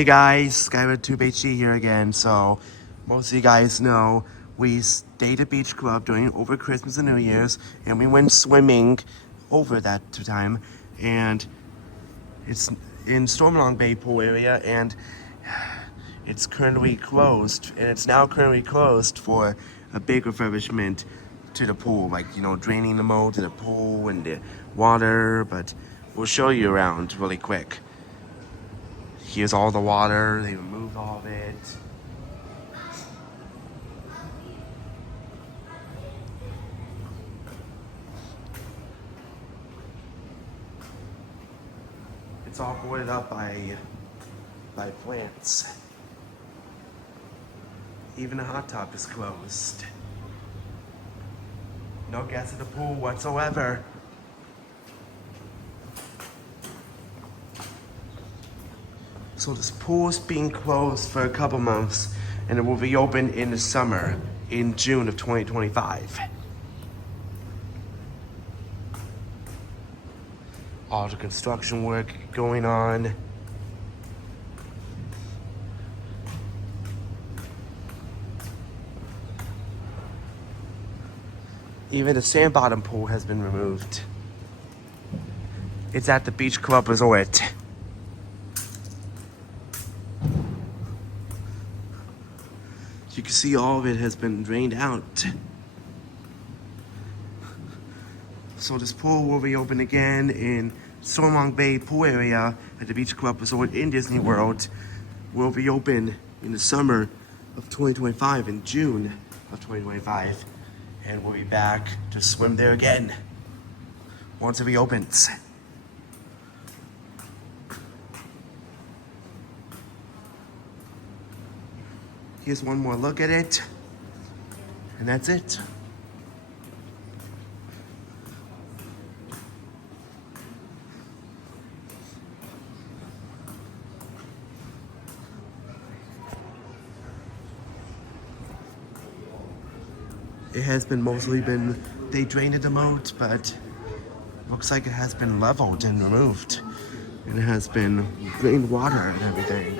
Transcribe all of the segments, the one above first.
Hey guys, SkyRedTubeHD here again. So, most of you guys know we stayed at Beach Club during over Christmas and New Year's, and we went swimming over that time, and it's in Stormalong Bay pool area, and it's currently closed, and it's now currently closed for a big refurbishment to the pool, like, you know, draining the mold to the pool and the water, but we'll show you around really quick. Here's all the water, they removed all of it. It's all boarded up by plants. Even the hot tub is closed. No guests at the pool whatsoever. So this pool is being closed for a couple months, and it will reopen in the summer, in June of 2025. All the construction work going on. Even the sand bottom pool has been removed. It's at the Beach Club Resort. You can see all of it has been drained out. So this pool will reopen again in Stormalong Bay pool area at the Beach Club Resort in Disney World. Will reopen in the summer of 2025, in June of 2025. And we'll be back to swim there again once it reopens. Here's one more look at it, and that's it. It has been mostly they drained the moat, but looks like it has been leveled and removed. And it has been drained water and everything.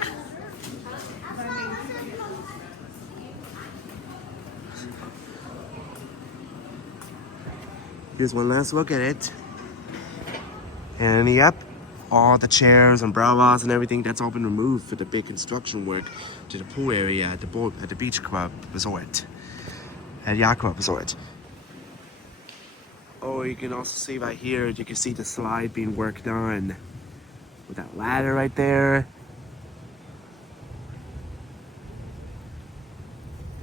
Here's one last look at it. And yep, all the chairs, umbrellas, and everything, that's all been removed for the big construction work to the pool area at the Beach Club Resort. At Yacht Club Resort. Oh, you can also see right here, you can see the slide being worked on with that ladder right there.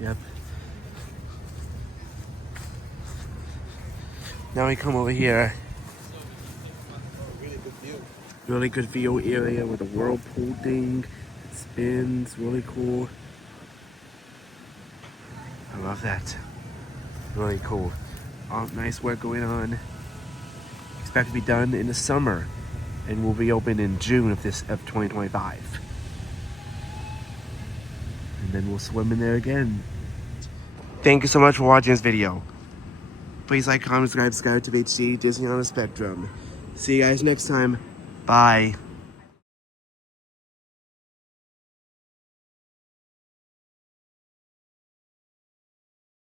Yep. Now we come over here. Really good view area with a whirlpool thing. It spins, really cool. I love that. Really cool. Nice work going on. Expect to be done in the summer, and will be open in June of 2025. And then we'll swim in there again. Thank you so much for watching this video. Please like, comment, subscribe to SkyRedTubeHD, Disney on the Spectrum. See you guys next time. Bye.